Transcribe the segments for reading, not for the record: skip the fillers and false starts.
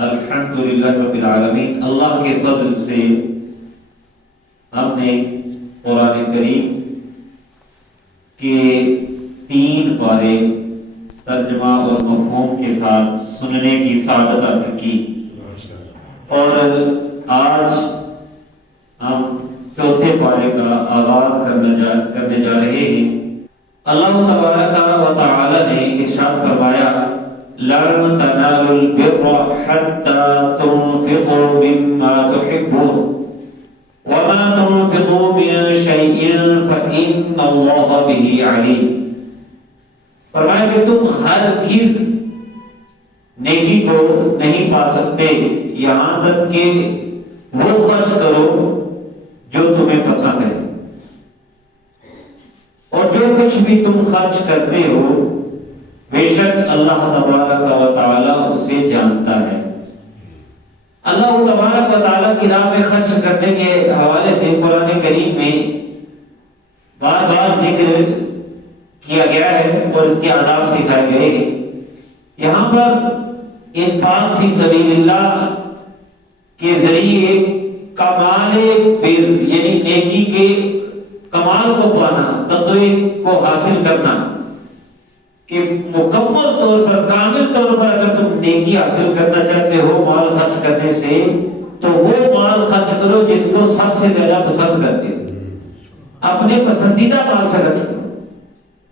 الحمدللہ رب العالمین، اللہ کے فضل سے ہم نے قرآن کریم کے 3 پارے ترجمہ اور مفہوم کے ساتھ سننے کی سعادت حاصل کی، اور آج ہم 4تھے پارے کا آغاز کرنے جا رہے ہیں۔ اللہ تبارک و تعالی نے ارشاد فرمایا، لَن تَنَالُوا الْبِرَّ حَتَّى تُنْفِقُوا مِمَّا تُحِبُّونَ وَمَا تُنْفِقُوا مِنْ شَيْءٍ فَإِنَّ اللَّهَ بِهِ عَلِيمٌ۔ فرمایا کہ تم ہرگز نیکی کو نہیں پا سکتے یہاں تک کہ وہ خرچ کرو جو تمہیں پسند ہے، اور جو کچھ بھی تم خرچ کرتے ہو بے شک اللہ تبارک و تعالی اسے جانتا ہے۔ اللہ تبارک و تعالی کی راہ میں خرچ کرنے کے حوالے سے قرآن کریم میں بار بار ذکر کیا گیا ہے اور اس کے آداب سکھائے گئے ہیں۔ یہاں پر انفاق فی سبیل اللہ کے ذریعے کمال بر یعنی نیکی کے کمال کو پانا، تقوی کو حاصل کرنا، کہ مکمل طور پر کامل طور پر اگر تم نیکی حاصل کرنا چاہتے ہو مال خرچ کرنے سے، تو وہ مال خرچ کرو جس کو سب سے زیادہ پسند کرتے ہو، اپنے پسندیدہ مال سے خرچ کرو۔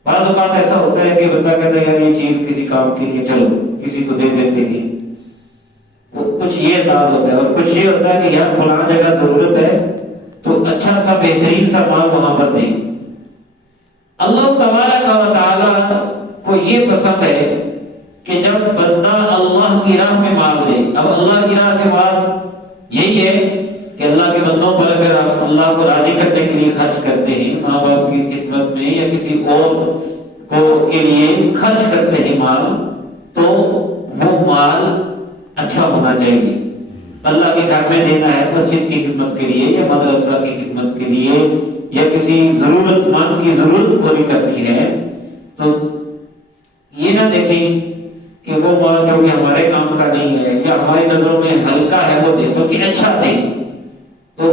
بعض اوقات ایسا ہوتا ہے کہ بندہ کہتا ہے یار یہ چیز کسی کام کے لیے چلو کسی کو دے دیتے ہیں، وہ کچھ یہ انداز ہوتا ہے، اور کچھ یہ ہوتا ہے کہ یار فلاں جگہ ضرورت ہے تو اچھا سا بہترین سا مال وہاں پر دیں۔ اللہ تبارک و تعالی کو یہ پسند ہے کہ جب بندہ اللہ کی راہ میں مال دے۔ اب اللہ کی راہ سے مراد یہی ہے کہ اللہ کے بندوں پر اگر آپ اللہ کو راضی کرنے کے لیے خرچ کرتے ہیں، ماں باپ کی خدمت میں یا کسی اور کو کے لیے خرچ کرتے ہیں مال، تو وہ مال اچھا ہونا چاہیے۔ اللہ کے گھر میں دینا ہے مسجد کی خدمت کے لیے یا مدرسہ کی خدمت کے لیے یا کسی ضرورت مند کی ضرورت پوری کرنی ہے، تو یہ نہ دیکھیں کہ وہ مال جو کہ ہمارے کام کا نہیں ہے یا ہماری نظروں میں ہلکا ہے وہ دے، تو کہ اچھا دیں۔ تو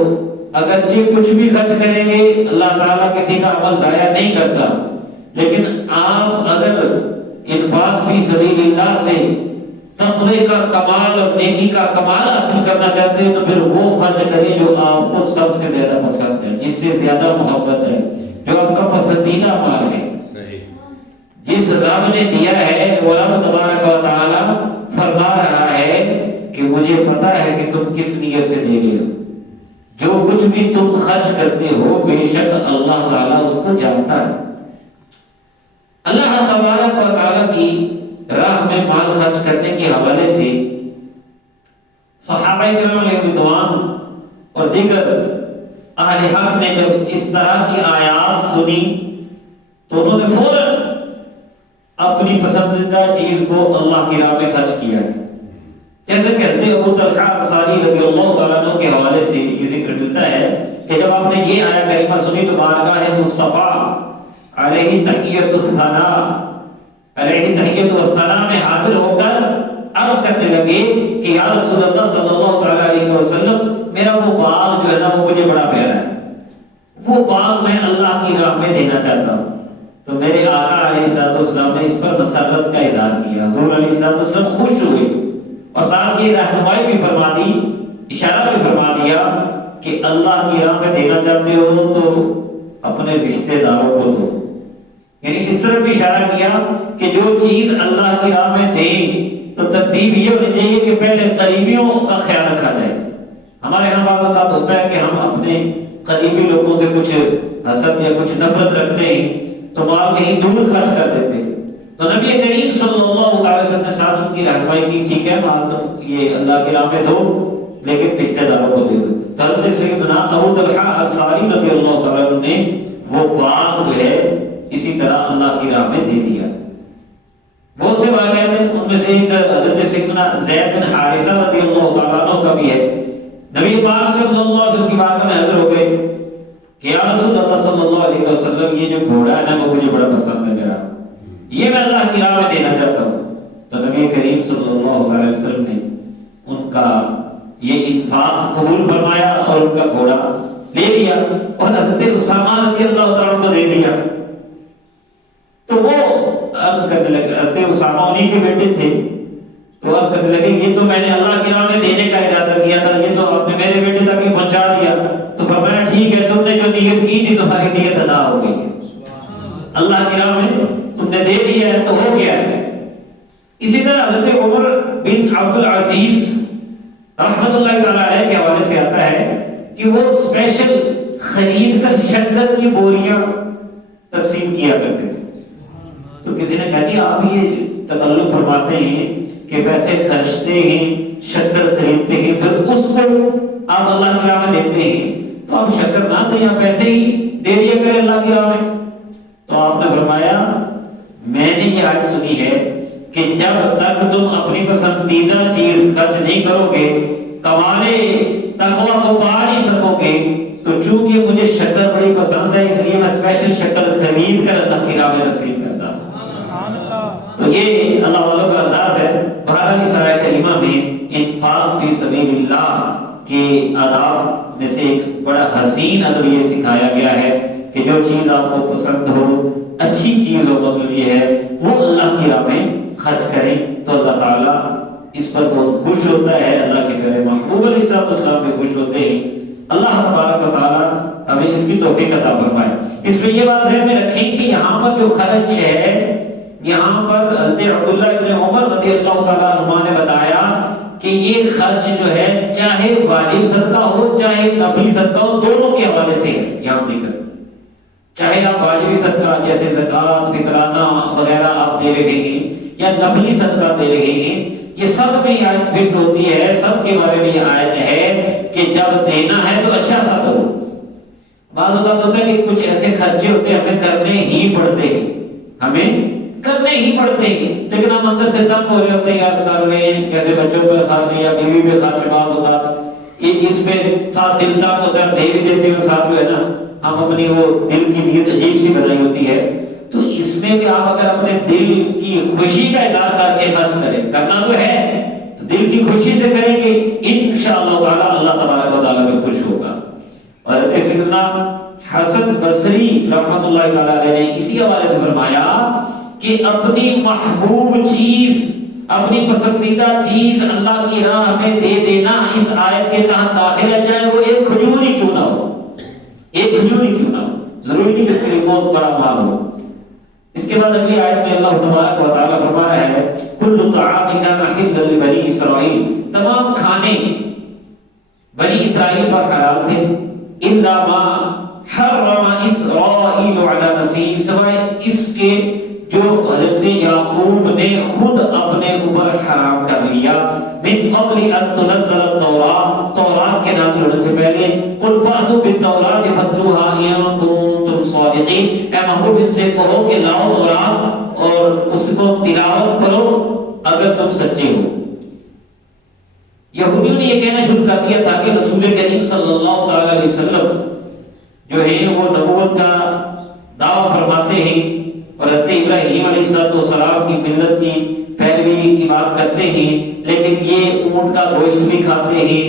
اگرچہ کچھ بھی خرچ کریں گے اللہ تعالیٰ کسی کا عمل ضائع نہیں کرتا، لیکن آپ اگر انفاق فی سبیل اللہ سے تقوی کا کمال اور نیکی کا کمال حاصل کرنا چاہتے ہیں تو پھر وہ خرچ کریں جو آپ کو سب سے زیادہ پسند ہے، جس سے زیادہ محبت ہے، جو آپ کا پسندیدہ مال ہے، جس رب نے دیا ہے۔ وہ رب تبارک و تعالی فرما رہا ہے کہ مجھے پتا ہے کہ تم کس نیت سے دے رہے ہو، جو کچھ بھی تم خرچ کرتے ہو بے شک اللہ تعالی اس کو جانتا ہے۔ اللہ تبارک و تعالی کی راہ میں مال خرچ کرنے کے حوالے سے صحابہ کرام علیہ رضوان اور دیگر اہل حق نے جب اس طرح کی آیات سنی تو انہوں نے فوراً اپنی پسندیدہ چیز کو اللہ کی راہ میں خرچ کیا ہے۔ جیسے کہتے ابو طلحہ انصاری رضی اللہ تعالیٰ عنہ کے حوالے سے یہ ذکر ملتا ہے کہ جب آپ نے یہ آیت کریمہ سنی تو بارگاہ مصطفیٰ علیہ تحیۃ الثناء علیہ تحیۃ والثناء میں حاضر ہو کر عرض کرنے لگے کہ یا رسول اللہ صلی اللہ تعالیٰ علیہ وسلم، میرا وہ باغ جو ہے نا وہ مجھے بڑا پیارا ہے، وہ باغ میں اللہ کی راہ میں دینا چاہتا ہوں۔ تو میرے آقا علیہ السلام نے اس پر مسرت کا اظہار کیا، حضور علیہ السلام خوش ہوئے اور ساتھ یہ رہنمائی بھی فرما دی، اشارہ بھی فرما دیا کہ اللہ کی راہ میں دینا چاہتے ہو تو اپنے رشتہ داروں کو دو۔ یعنی اس طرح بھی اشارہ کیا کہ جو چیز اللہ کی راہ میں دیں تو ترتیب یہ ہونی چاہیے کہ پہلے قریبیوں کا خیال رکھا جائے۔ ہمارے یہاں بعض اوقات ہوتا ہے کہ ہم اپنے قریبی لوگوں سے کچھ حسد یا کچھ نفرت رکھتے ہیں تو مال کہیں دور خرچ کر دیتے ہیں۔ تو نبی کریم صلی اللہ علیہ وسلم نے ساتھ ان کی رہنمائی کی، ٹھیک ہے مال تم یہ اللہ کی راہ میں دو لیکن رشتہ داروں کو دے دو۔ حضرت سیدنا ابو طلحہ انصاری رضی اللہ تعالیٰ عنہ نے وہ باغ جو ہے اسی طرح اللہ کی راہ میں دے دیا۔ بہت سے واقعات ہیں، ان میں سے ایک حضرت سیدنا زید بن حارثہ رضی اللہ تعالیٰ عنہ کا بھی ہے۔ نبی پاک صلی اللہ علیہ وسلم کی بارگاہ میں حاضر ہو گئے کہ یا رسول اللہ صلی اللہ علیہ وسلم، یہ جو گھوڑا ہے نا وہ مجھے بڑا پسند ہے، میرا یہ میں اللہ کی راہ میں دینا چاہتا ہوں۔ تو نبی کریم صلی اللہ علیہ وسلم نے کا یہ انفاق قبول فرمایا اور ان کا گھوڑا لے لیا اور حضرت اسامہ رضی اللہ تعالیٰ کو دے دیا. تو وہ عرض کرنے لگے، حضرت اسامہ انہی کے بیٹے تھے، تو عرض کرنے لگے یہ تو میں نے اللہ کی راہ میں دینے کا ارادہ کیا تھا، یہ تو آپ نے میرے بیٹے تک پہنچا دیا. تو فرمایا ٹھیک ہے، تم نے جو نیت کی تھی تمہاری نیت ادا ہو گئی ہے، اللہ کی راہ میں تم نے دے دیا ہے تو ہو گیا ہے. اسی طرح حضرت عمر بن عبد العزیز رحمت اللہ تعالی علیہ کے حوالے سے آتا ہے کہ وہ اسپیشل خرید کر شکر کی بوریاں تقسیم کیا کرتے تھے. تو کسی نے کہا کہ آپ یہ تکلف فرماتے ہیں کہ پیسے خرچتے ہیں، شکر خریدتے ہیں، پھر اس کو آپ اللہ کی راہ میں دیتے ہیں، تو آپ شکر نہ دیں، آپ پیسے ہی دے دیا کریں اللہ کی راہ میں. تو آپ نے فرمایا میں نے یہ آیت سنی ہے کہ جب تک تم اپنی پسندیدہ چیز خرچ نہیں کرو گے، کمالے تقویٰ کو پا نہیں سکو گے. تو چونکہ مجھے شکر بڑی پسند ہے اس لیے میں اسپیشل شکر خرید کر اللہ کی راہ میں تقسیم کرتا ہوں. تو یہ اللہ والوں کا انداز ہے. بہرحال اس آیت کریمہ میں انفاق فی سبیل اللہ کے آداب میں سے ایک بڑا حسین ادب یہ سکھایا گیا ہے کہ جو چیز آپ کو پسند ہو، اچھی چیز ہو، مطلب یہ ہے وہ اللہ کی راہ میں خرچ کریں تو اللہ تعالیٰ اس پر بہت خوش ہوتا ہے. اللہ کے پیارے محبوب علیہ السلام بھی خوش ہوتے ہیں. اللہ تبارک و تعالیٰ ہمیں اس کی توفیق عطا فرمائے. اس میں یہ بات ذہن میں رکھیں کہ یہاں پر جو خرچ ہے، یہاں پر حضرت عبداللہ ابن عمر رضی اللہ تعالیٰ عنہ نے بتایا کہ یہ خرچ جو ہے چاہے واجب صدقہ ہو چاہے نفلی صدقہ ہو، دونوں کے حوالے سے ہے یہاں ذکر. چاہے آپ واجبی صدقہ جیسے زکوٰۃ، فطرانہ وغیرہ آپ دے رہے ہیں یا نفلی صدقہ دے رہے ہیں، یہ سب میں آیت فٹ ہوتی ہے. سب کے بارے میں یہ آیت ہے کہ جب دینا ہے تو اچھا سا دو. بعض اوقات ہوتا ہے کہ کچھ ایسے خرچے ہوتے ہیں ہمیں کرنے ہی پڑتے ہیں، ہمیں کرنے ہی پڑتے ہیں، لیکن ہم اندر سے تنگ ہو رہے ہوتے ہیں، یار کر رہے ہیں کیسے بچوں پر خرچ یا بیوی پہ خرچ. بعض اوقات اس میں ساتھ دل تنگ ہوتا ہے، دے بھی دیتے ہیں، ساتھ جو ہے نا ہم اپنی وہ دل کی نیت عجیب سی بنائی ہوتی ہے. تو اس میں بھی آپ اگر اپنے دل کی خوشی کا اظہار کر کے خرچ کریں، کرنا تو ہے تو دل کی خوشی سے کریں گے انشاءاللہ تعالی اللہ تبارک و تعالی بھی خوش ہوگا. اور سیدنا حسن بصری رحمت اللہ تعالی علیہ نے اسی حوالے سے فرمایا کہ اپنی محبوب چیز، اپنی پسندیدہ چیز اللہ کی راہ میں دے دینا اس آیت کے تحت داخل ہے، چاہے وہ ایک کھجور ہی کیوں نہ ہو، ایک کھجور ہی کیوں نہ ہو، ضروری نہیں کہ اس کے لیے بہت بڑا مال ہو. اس کے بعد اگلی آیت میں اللہ تبارک و تعالیٰ فرما رہا ہے کل طعام کان حلا لبنی اسرائیل، تمام کھانے بنی اسرائیل پر حلال تھے، الا ما حرم اسرائیل علی نفسہ، سوائے اس کے جو حضرت یعقوب نے خود اپنے اوپر حرام کر لیا. من قبل ان تنزل التوراۃ، تورات کے نازل ہونے سے پہلے. قل فاتوا بالتوراۃ فاتلوها ان کنتم صادقین، اے محبوب ان سے کہو کہ لاؤ تورات اور اس کو تلاوت کرو اگر تم سچے ہو. یہودیوں نے یہ کہنا شروع کر دیا تھا کہ رسول کریم صلی اللہ تعالی علیہ وسلم جو ہے وہ نبوت کا دعویٰ فرماتے ہیں اور حضرت ابراہیم علیہ السلام کی ملت کی پیروی کی بات کرتے ہیں، لیکن یہ اونٹ کا گوشت بھی کھاتے ہیں،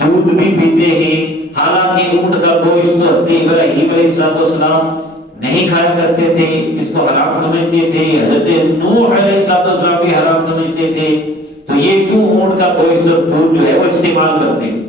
دودھ بھی پیتے ہیں. حالانکہ اونٹ کا گوشت حضرت ابراہیم علیہ السلام نہیں کھایا کرتے تھے، اس کو حرام سمجھتے تھے. حضرت نوح علیہ السلام بھی حرام سمجھتے تھے. تو یہ کیوں اونٹ کا گوشت اور دودھ جو ہے وہ استعمال کرتے ہیں؟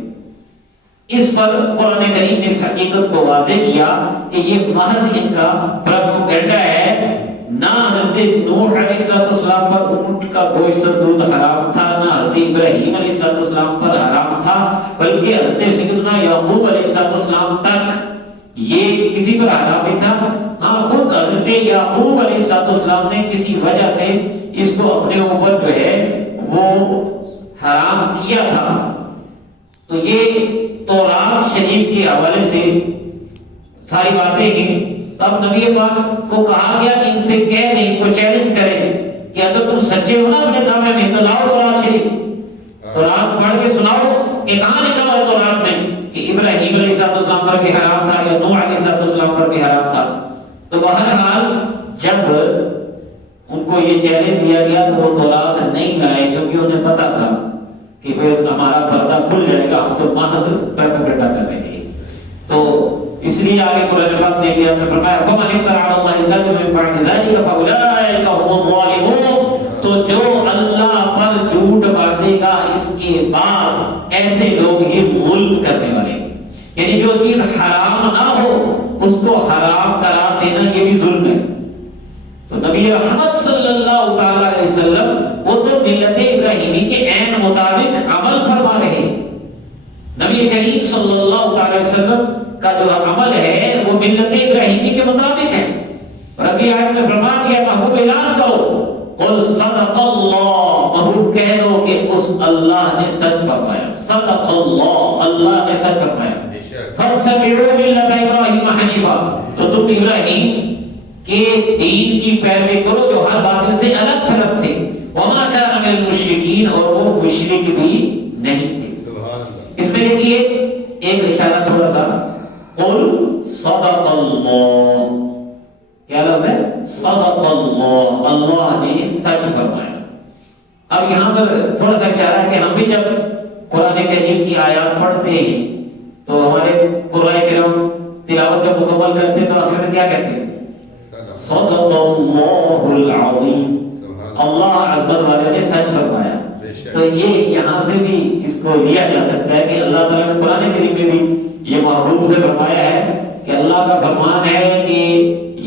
اس پر قرآن کریم نے اس حقیقت کو واضح کیا کہ یہ محض ان کا پروپیگنڈا ہے. نہ حضرت نوح علیہ السلام پر اونٹ کا گوشت اور دودھ حرام تھا، نہ حضرت ابراہیم علیہ السلام پر حرام تھا، بلکہ حضرت سیدنا یعقوب علیہ السلام تک یہ کسی پر حرام نہیں تھا. ہاں خود حضرت یعقوب علیہ السلام نے کسی وجہ سے اس کو اپنے اوپر جو ہے وہ حرام کیا تھا. تو یہ تورات شریف کے حوالے سے ساری باتیں ہیں. تب نبی پاک کو کہا گیا کہ ان سے کہہ دیں، ان کو چیلنج کریں کہ اگر تم سچے ہو نا اپنے دعوے میں تو لاؤ تورات شریف، تورات پڑھ کے سناؤ کہ کہاں لکھا ہوا تورات میں کہ ابراہیم علیہ السلام پر بھی حرام تھا یا نوح علیہ السلام پر بھی حرام تھا. تو بہرحال جب ان کو یہ چیلنج دیا گیا تو وہ تورات نہیں لائے، کیونکہ انہیں پتا تھا کہ پھر ہمارا پردہ کھل جائے گا، ہم تو محض پروپیگنڈا کر رہے ہیں. تو اس لیے آگے قرآن پاک نے کیا فرمایا فمن افترى على الله الكذب من بعد ذلك فاولئك هم الظالمون. تو جو اللہ پر جھوٹ باندھے گا اس کے بعد ایسے لوگ ہی ظلم کرنے والے ہیں. یعنی جو چیز حرام نہ ہو اس کو حرام قرار دینا یہ بھی ظلم ہے. تو نبی رحمت صلی اللہ تعالی علیہ وسلم وہ تو ملت ابراہیمی کے عین مطابق عمل فرما رہے ہیں. نبی کریم صلی اللہ تعالی علیہ وسلم کا جو عمل ہے وہ ملت ابراہیمی کے مطابق ہے. اور ابھی آیت میں فرما دیا محبوب اعلان کرو قل صدق اللہ، محبوب کہہ دو کہ اس اللہ نے سچ فرمایا. صدق اللہ، اللہ نے سچ فرمایا. فاتبعوا ملت ابراہیم حنیفا، تو تم ابراہیم کے دین کی پیروی کرو جو ہر باطل سے الگ تھلگ تھے. وما كان من المشرکین، اور وہ مشرک بھی نہیں تھے. اس میں دیکھیے ایک اشارہ تھوڑا سا، قل صدق اللہ، کیا لفظ ہے؟ صدق اللہ، اللہ نے سچ فرمایا. اب یہاں پر تھوڑا سا اشارہ ہے کہ ہم بھی جب قرآن کریم کی آیات پڑھتے ہیں تو ہمارے قرآن کریم تلاوت جب مکمل کرتے ہیں تو آخر میں کیا کہتے ہیں؟ صدق اللہ العظیم، اللہ عظمت والے نے سچ فرمایا. تو یہ یہاں سے بھی اس کو لیا جا سکتا ہے کہ اللہ تعالیٰ نے قرآن کریم میں بھی یہ محروم سے فرمایا ہے کہ اللہ کا فرمان ہے کہ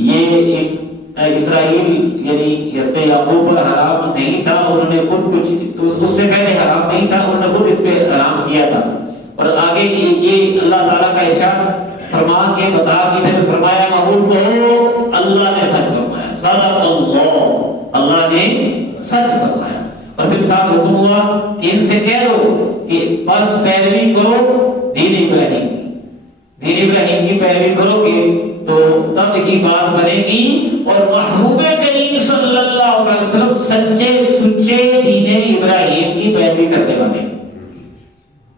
یہ اسرائیل یعنی یعقوب پر حرام نہیں تھا، انہوں نے خود کچھ اس سے پہلے حرام نہیں تھا، انہوں نے خود اس پہ حرام کیا تھا. اور آگے یہ اللہ تعالیٰ کا ارشاد فرما کے بتا کے پھر فرمایا محبوب کو اللہ نے سچ فرمایا. صدق اللہ، اللہ نے سچ فرمایا. اور پھر ساتھ حکم ہوا کہ ان سے کہہ دو کہ بس پیروی کرو دین ابراہیم کی. دین ابراہیم کی پیروی کرو گے تو تب ہی بات بنے گی. اور محبوب کریم صلی اللہ علیہ وسلم سچے سچے دین ابراہیم کی پیروی کرنے والے.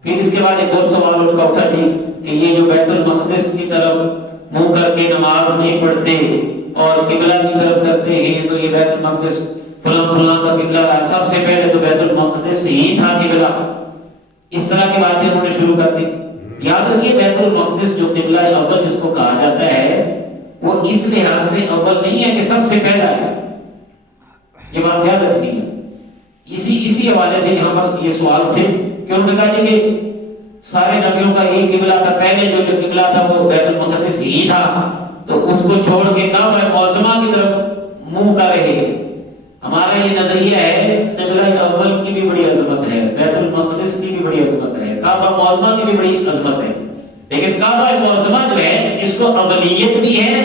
پھر اس کے بعد ایک اور سوال ان کا اٹھا جی کہ یہ جو بیت المقدس کی طرف منہ کر کے نماز نہیں پڑھتے اور قبلہ کی طرف کرتے ہیں تو یہ بیت المقدس فلاں فلاں کا قبلہ ہے. سب سے پہلے تو بیت المقدس ہی تھا قبلہ. اس طرح کی باتیں انہوں نے شروع کر دی. یاد رکھیے بیت المقدس جو قبلہ اول جس کو کہا جاتا ہے وہ اس لحاظ سے اول نہیں ہے کہ سب سے پہلا ہے. یہ بات یاد رکھنی ہے. اسی حوالے سے یہاں پر یہ سوال اٹھے کہ انہوں نے کہا کہ سارے نبیوں کا ایک قبلہ تھا، پہلے جو قبلہ تھا وہ بیت المقدس ہی تھا تو اس کو چھوڑ کے کعبہ معظمہ کی طرف منہ کر رہے ہیں. ہمارا یہ نظریہ ہے قبلہ اول کی بھی بڑی عظمت ہے، بیت المقدس کی بھی بڑی عظمت ہے، کعبہ معظمہ کی بھی بڑی عظمت ہے. لیکن کعبہ معظمہ جو ہے اس کو اولیت بھی ہے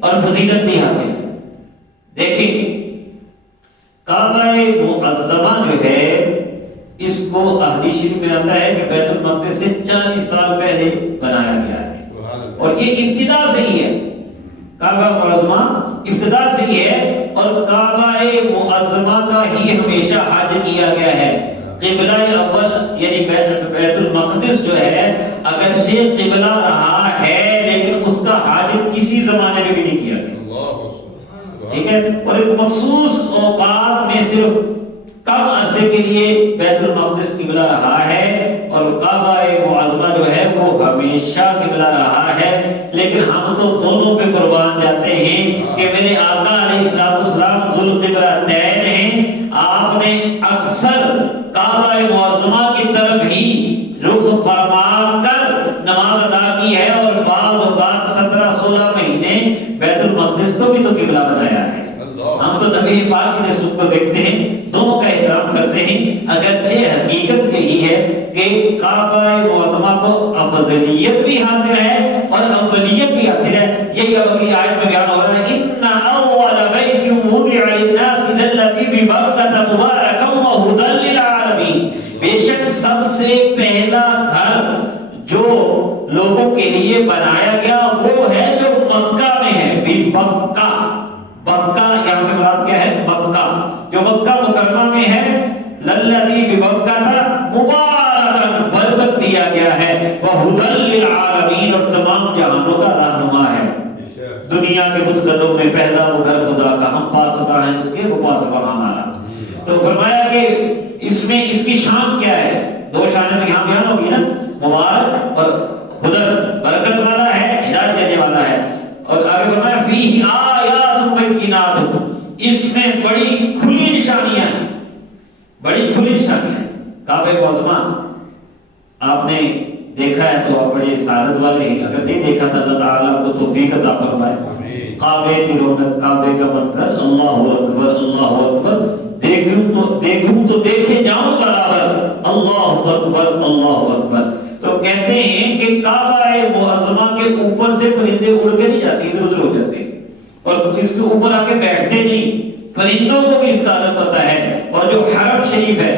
اور فضیلت بھی حاصل ہے. دیکھیں کعبہ معظمہ جو ہے اس کو احادیث شریف میں آتا ہے کہ بیت المقدس سے 40 سال پہلے بنایا گیا ہے اور یہ ابتدا سے ہی ہے. کعبہ معظمہ ابتدا سے ہی ہے اور کعبہ معظمہ کا ہی ہمیشہ حج کیا گیا ہے. قبلہ اول یعنی بیت المقدس جو ہے اگرچہ قبلہ رہا ہے لیکن اس کا حج کسی زمانے میں بھی نہیں کیا گیا. ٹھیک ہے. اور ایک مخصوص اوقات میں صرف کم عرصے کے لیے بیت المقدس قبلہ رہا ہے اور کعبہ معظمہ جو ہے وہ ہمیشہ قبلہ رہا ہے. لیکن ہم تو دونوں پہ قربان جاتے ہیں کہ میرے آقا علیہ السلام ذوالقبلتین ہیں. آپ نے اکثر کعبہ معظمہ کی طرف ہی رخ فرما کر نماز ادا کی ہے اور بعض اوقات 17-16 مہینے بیت المقدس کو بھی تو قبلہ بنایا ہے. ہم تو نبی پاک کی نسبت کو دیکھتے ہیں، دونوں کا احترام کرتے ہیں. اگرچہ حقیقت یہی ہے کہ کعبہ معظمہ کو افضلیت بھی حاصل ہے اور اولیت بھی حاصل ہے. یہی اب اگلی آیت میں بیان ہو رہا ہے ان اول بیت وضع للناس للذی ببکۃ مبارکا وہدی للعالمین. بے شک سب سے پہلا گھر جو لوگوں کے لیے بنایا گیا وہ ہے جو مکہ میں ہے. بکہ بکہ یہاں سے مراد کیا ہے؟ مکہ جو مکہ مکرمہ میں ہے. للذی ببکۃ مبارکا برکت دیا گیا ہے وہدی للعالمین اور تمام جہانوں کا رہنما ہے. دنیا کے متقدم میں پہلا وہ گھر خدا کا ہم پاسباں ہیں اس کے وہ پاسباں ہمارا. تو فرمایا کہ اس میں اس کی شان کیا ہے؟ یہاں بیان ہوگی نا، مبارک اور ہدی برکت والا ہے، ہدایت دینے والا ہے. اور آگے فرمایا فیہ آیات بینات، اس میں بڑی کھلی نشانیاں ہیں، بڑی کھلی نشانیاں ہیں. کعبہ معظمہ آپ نے دیکھا ہے تو آپ بڑے سعادت والے ہیں، اگر نہیں دیکھا تو اللہ تعالیٰ کو توفیق عطا فرمائے. کعبے کی رونق، کعبے کا منظر، اللہ اکبر اللہ اکبر، دیکھوں تو دیکھے جاؤں برابر، اللہ اکبر اللہ اکبر. تو کہتے ہیں کہ کعبہ معظمہ کے اوپر سے پرندے اڑ کے نہیں جاتے، ادھر ادھر ہو جاتے، اور اس کے اوپر آ کے بیٹھتے نہیں. پرندوں کو بھی اس کا عدد پتہ ہے. اور جو حرم شریف ہے،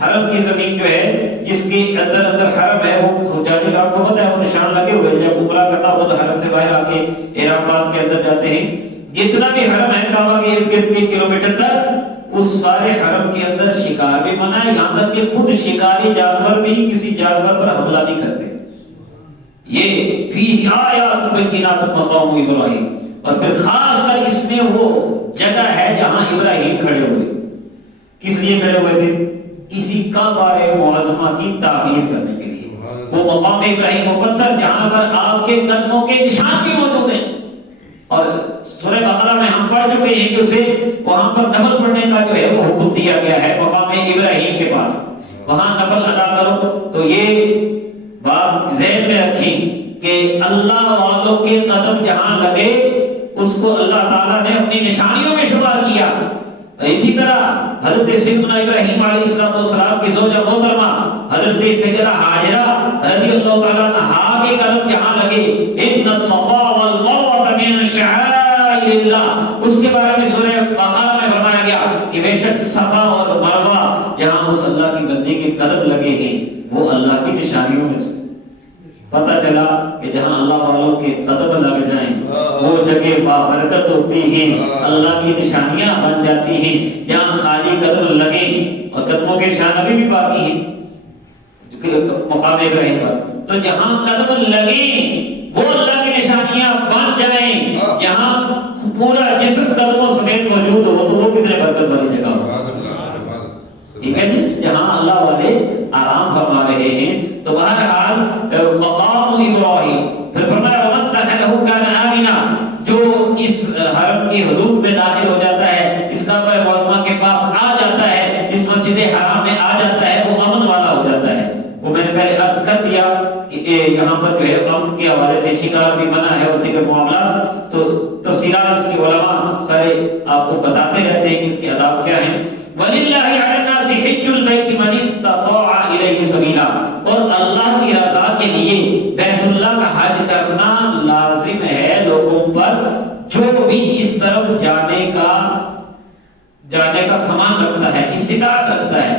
حرم کی زمین جو ہے جس کے اندر حرم ہے، وہ حجاجی کا آپ کو پتہ ہے وہ نشان لگے ہوئے ہیں. جب عمرہ کرنا ہو تو حرم سے باہر آ کے احرام باندھ کے اندر جاتے ہیں. جتنا بھی حرم ہے کعبہ کے ارد گرد کے کلومیٹر تک، اس سارے حرم کے اندر شکار بھی منع ہے. یہاں تک کہ خود شکاری جانور بھی کسی جانور پر حملہ نہیں کرتے. یہ فیہ آیات بینات مقام ابراہیم. اور پھر خاص کر اس میں وہ جگہ ہے جہاں ابراہیم کھڑے ہوئے. کس لیے کھڑے ہوئے تھے؟ اسی کعبہ معظمہ کی تعمیر کرنے کے لیے. وہ مقام ابراہیم و پتھر جہاں پر آپ کے قدموں کے نشان بھی موجود ہیں. اور سورہ بقرہ میں ہم پڑھ چکے ہیں کہ اسے وہاں پر نفل پڑھنے کا جو ہے وہ حکم دیا گیا ہے مقام ابراہیم کے پاس، وہاں نفل ادا کرو. تو یہ بات ذہن میں رکھیں کہ اللہ والوں کے قدم جہاں لگے اس کو اللہ تعالیٰ نے اپنی نشانیوں میں شمار کیا. اسی طرح حضرت سیدنا ابراہیم علیہ السلام کی زوجہ محترمہ حضرت سیدہ ہاجرہ رضی اللہ تعالیٰ عنہا کے قدم جہاں لگے، ان الصفا والمروہ من شعائر اللہ، اس کے بارے میں سورہ بقرہ میں فرمایا گیا کہ بے شک صفا اور مروہ جہاں اس اللہ کی بندی کے قدم لگے ہیں وہ اللہ کی نشانیوں میں سے. پتہ چلا کہ جہاں اللہ والوں کے قدم لگ جائیں وہ جگہ بابرکت ہوتی ہیں، اللہ کی نشانیاں بن جاتی ہیں. جہاں خالی قدم لگیں اور قدموں کے نشان ابھی بھی باقی ہیں مقام ابراہیم پر، تو جہاں قدم لگیں وہ اللہ کی نشانیاں بن جائیں. جہاں پورا جسم قدموں سمیت موجود ہو تو وہ کتنے برکت والی جگہ ہو. ٹھیک ہے جی، جہاں اللہ والے آرام فرما رہے ہیں. تو بہرحال مقام ابراہیم. پھر فرمایا ومن دخلہ کان آمنا، جو اس حرم کی حدود میں داخل ہو جاتا ہے، اس کعبہ معظمہ کے پاس آ جاتا ہے، اس مسجد حرام میں آ جاتا ہے، وہ امن والا ہو جاتا ہے. وہ میں نے پہلے عرض کر دیا کہ یہاں پر جو ہے امن کے حوالے سے شکار بھی منع ہے اور دیگر معاملات. تو تفصیلات اس کے علماء سارے آپ کو بتاتے رہتے ہیں کہ اس کے آداب کیا ہیں. وَلِلَّهِ عَلَى النَّاسِ حِجُّ الْبَيْتِ مَنِ اسْتَطَاعَ إِلَيْهِ سَبِيلًا، اور اللہ کی رضا کے لیے بیت اللہ کا حج کرنا لازم ہے لوگوں پر جو بھی اس طرف جانے کا سامان رکھتا ہے، استطاعت رکھتا ہے.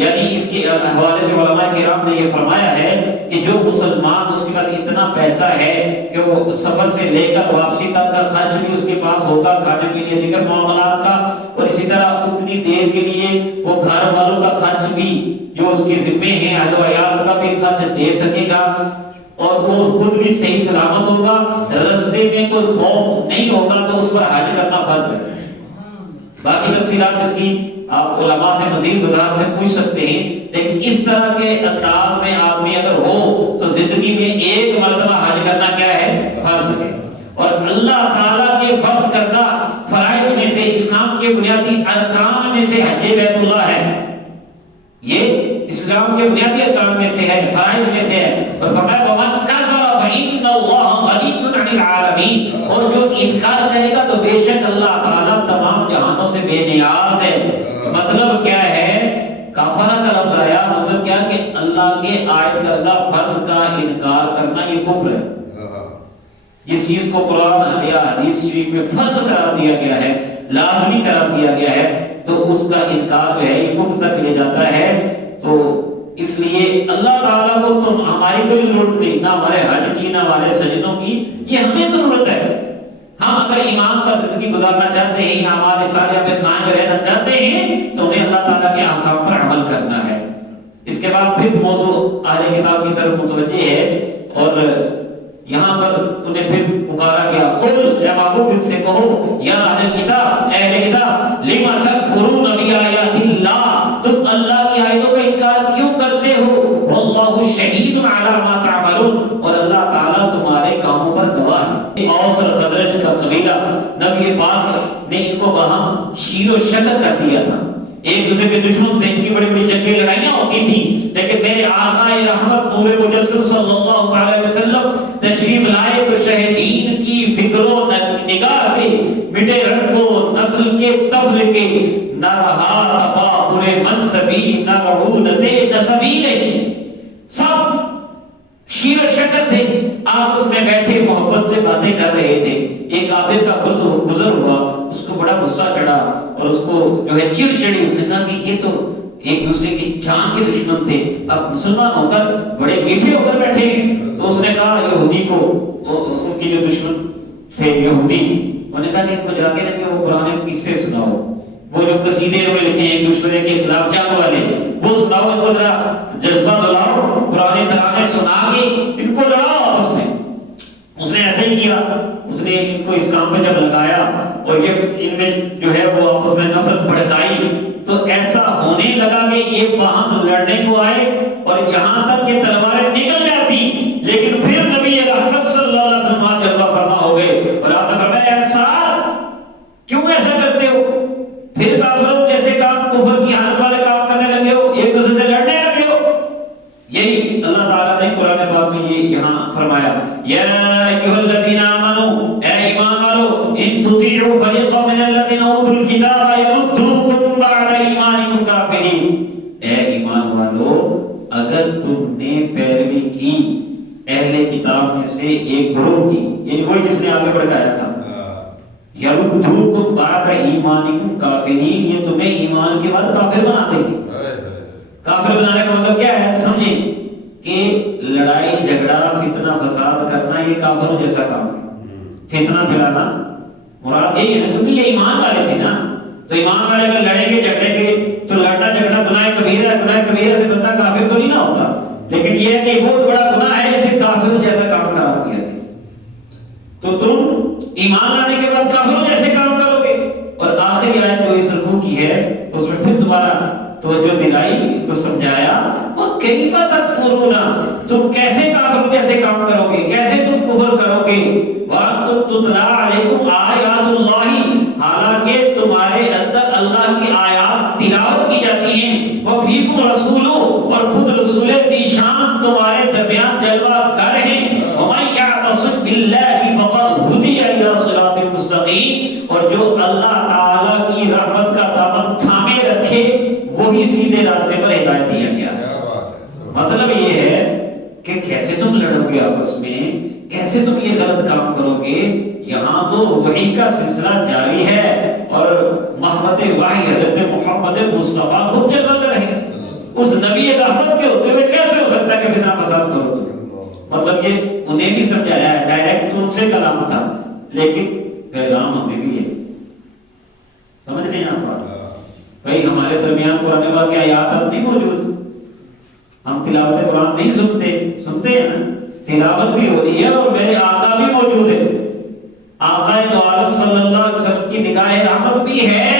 یعنی اس کے حوالے سے علماء کرام نے یہ فرمایا ہے کہ جو مسلمان اس کے پاس اتنا پیسہ ہے کہ وہ سفر سے لے کر واپسی تک کا خرچ بھی اس کے پاس ہوگا، کھانے پینے دیگر معاملات کا، اور اسی طرح اتنی دیر کے لیے وہ گھر والوں کا خرچ بھی جو اس کے ذمے ہیں، اہل و عیال کا بھی خرچ دے سکے گا، اور وہ خود بھی صحیح سلامت ہوگا، رستے میں کوئی خوف نہیں ہوگا، تو اس پر حج کرنا فرض ہے. باقی تفصیلات اس کی آپ علماء سے مزید وضاحت سے پوچھ سکتے ہیں، لیکن اس طرح کے انداز میں آدمی اگر ہو تو زندگی میں ایک مرتبہ حج کرنا کیا ہے؟ فرض ہے. اور اللہ تعالیٰ کے فرض کردہ فرائض میں سے، اسلام کے بنیادی ارکان میں سے حج بیت اللہ ہے. یہ اسلام کے بنیادی ارکان میں سے ہے، فرائض میں سے ہے. اور فرمایا وَمَنْ كَفَرَ فَإِنَّ اللَّهَ غَنِيٌّ عَنِ الْعَالَمِينَ، اور جو انکار کرے گا تو بے شک اللہ تعالیٰ تمام جہانوں سے بے نیاز ہے. مطلب کیا ہے؟ کافرہ کا لفظ آیا، مطلب کیا کہ اللہ کے عائد کردہ فرض کا انکار کرنا یہ کفر ہے. جس چیز کو قرآن یا حدیث شریف میں فرض قرار دیا گیا ہے، لازمی قرار دیا گیا ہے، تو اس کا انکار جو ہے یہ کفر تک لے جاتا ہے. تو اس لیے اللہ تعالیٰ کو تو ہماری کوئی ضرورت نہیں، نہ ہمارے حج کی، نہ ہمارے سجدوں کی، یہ ہمیں ضرورت ہے. ہم اگر ایمان پر زندگی گزارنا چاہتے ہیں، ہمارے صالحہ پہ قائم رہنا چاہتے ہیں، تو ہمیں اللہ تعالیٰ کے احکام پر عمل کرنا ہے. اس کے بعد پھر موضوع اہل کتاب کی طرف متوجہ ہے، اور یہاں پر انہیں پھر پکارا گیا، قل اے محبوب ان سے کہو، یا اہل کتاب، اہل کتاب، لما تکفرون بآیات اللہ، تم اللہ کی آیتوں کا انکار کیوں کرتے ہو، واللہ شہید علی ما تعملون، اور اللہ تعالیٰ تمہارے کاموں پر گواہ ہے۔ اوس اور خزرج کا قبیلہ، نبی پاک نے ان کو باہم شیر و شکر کر دیا تھا، ایک دوسرے کے دشمن تھے، ان کی بڑی بڑی جنگیں لڑائیاں ہوتی تھیں، لیکن میرے آقا رحمت نور مجسم صلی اللہ علیہ وسلم تشریف لائے تو شہیدین کی فکر و نگاہ سے مٹے رنگ و نسل کے تفرقے، نہ رہا تفاخر منصبی نہ رعونت نسبی نہیں، سب شیر و شکر تھے۔ آپ اس میں بیٹھے محبت سے باتیں کر رہے تھے، ایک کافر کا گزر ہوا، اس کو بڑا غصہ چڑھا اور اس کو جو ہے چڑ چڑی، اس نے کہا کہ یہ تو ایک دوسرے کی جان کے دشمن تھے، اب مسلمان ہو کر بڑے میٹھے ہو کر بیٹھے ہیں۔ تو اس نے کہا یہودی کو، ان کے جو دشمن تھے یہودی، انہوں نے کہا کہ ان کو جا کے کہ وہ پرانے قصے سناؤ، وہ جو قصیدے انہوں نے لکھے ہیں ایک دوسرے کے خلاف جنگ والے، وہ سناؤ، ان کو ذرا جذبہ دلاؤ، پرانے ترانے سنا کے ان کو لڑاؤ آپس میں۔ اس نے ایسا ہی کیا، اس نے ان کو اس کام پہ جب لگایا اور یہ ان میں جو ہے وہ آپس میں نفرت بھڑکائی، تو ایسا ہونے لگا کہ یہ باہم لڑنے کو آئے اور یہاں تک کہ تلواریں نکل جاتی، لیکن پھر نبی رحمت صلی اللہ علیہ وسلم جلوہ فرما ہو گئے اور آپ نے فرمایا انصار کیوں ایسا کرتے ہو؟ پھر کافروں جیسے کام، کفر کی حالت والے کام کرنے لگے ہو، ایک دوسرے سے لڑنے لگے ہو۔ یہی اللہ تعالیٰ نے قرآن پاک میں یہ یہاں فرمایا، یا ایھا الذین آمنوا، اے ایمان والو، ان تطیعوا فریقا من الذین اوتوا الکتاب یردوکم بعد ایمانکم کافرین۔ اے ایمان والو، اگر تم نے پیروی کی اہل کتاب میں سے ایک گروہ کی، یعنی وہی جس نے آگے بڑھایا تھا، یردوکم بعد ایمانکم کافرین، یہ تمہیں ایمان کے بعد کافر بنا دیں گے۔ کافر بنانے کا مطلب کیا ہے؟ سمجھیں کہ لڑائی جھگڑا فتنہ فساد کرنا یہ کافروں جیسا کام ہے۔ فتنہ پھیلانا مراد یہی ہے نا، کیونکہ یہ ایمان والے تھے نا، تو ایمان والے اگر لڑیں گے جھگڑیں گے تو لڑنا جھگڑا گناہ کبیرہ ہے، گناہ کبیرہ سے بندہ کافر تو نہیں نہ ہوتا، لیکن یہ ہے کہ بہت بڑا گناہ ہے جسے کافروں جیسا کام قرار دیا گیا۔ تو تم ایمان لانے کے بعد کافروں جیسے کام کرو گے۔ اور آخری آیت جو اس رکوع کی ہے اس میں پھر دوبارہ توجہ دلائی، کو سمجھایا، وہ کیف تکفرون، تم کیسے کافروں جیسے کام کرو گے، کیسے تم کفر کرو گے، وانتم تتلی علیکم آیات اللہ، حالانکہ تمہارے اندر اللہ کی آیات تلاوت کی جاتی ہیں، وفیکم رسول، اور خود رسول ذی شان تمہارے درمیان جلوہ گر ہیں، ومن یعتصم باللہ فقد ہدی الی صراط مستقیم، اور جو اللہ تعالی کی رحمت کا دامن تھامے رکھے وہی سیدھے راستے پر ہدایت دیا گیا ہے۔ مطلب یہ ہے کہ کیسے تم لڑو گے آپس میں، کیسے تم یہ غلط کام کرو گے؟ یہاں تو وحی کا سلسلہ جاری ہے اور محمد وحی حضرت محمد مصطفیٰ خود جلوہ گر ہے، اس نبی رحمت کے ہوتے ہوئے کیسے ہو سکتا ہے کہ فتنہ فساد کرو تم؟ مطلب یہ انہیں بھی سمجھایا ہے، ڈائریکٹ تو ان سے کلام تھا لیکن پیغام ہمیں بھی ہے۔ سمجھ نہیں آپ بات؟ بھائی ہمارے درمیان قرآن پاک کی آیات اب نہیں موجود، ہم تلاوت قرآن نہیں سنتے ہیں نا، تلاوت بھی ہو رہی ہے اور میرے آقا بھی موجود ہے، آقا دو عالم صلی اللہ علیہ وسلم کی نگاہ رحمت بھی ہے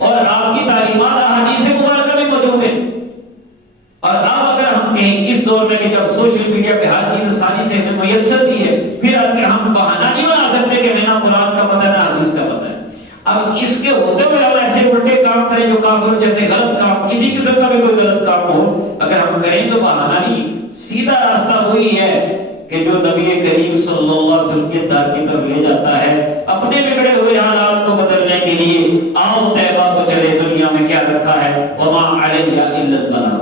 اور آپ کی تعلیمات احادیث مبارکہ بھی موجود ہیں۔ اور اب اگر ہم کہیں اس دور میں کہ جب سوشل میڈیا پہ ہر چیز آسانی سے ہمیں میسر بھی ہے، پھر اگر ہم بہانہ نہیں بنا سکتے کہ ہمیں نہ قرآن کا پتہ نہ حدیث کا پتہ ہے، اب اس کے ہوتے ہوئے ہم ایسے الٹے کام کریں جو کافروں جیسے غلط کام، کسی قسم کا بھی کوئی غلط کام ہو اگر ہم کریں تو بہانہ نہیں، سیدھا راستہ وہی ہے کہ جو نبی کریم صلی اللہ علیہ وسلم کے در کی طرف لے جاتا ہے اپنے بگڑے ہوئے حالات کو بدلنے کے لیے۔ آؤ طیبہ کو چلے، دنیا میں کیا رکھا ہے، وما علیہ الا البلاغ۔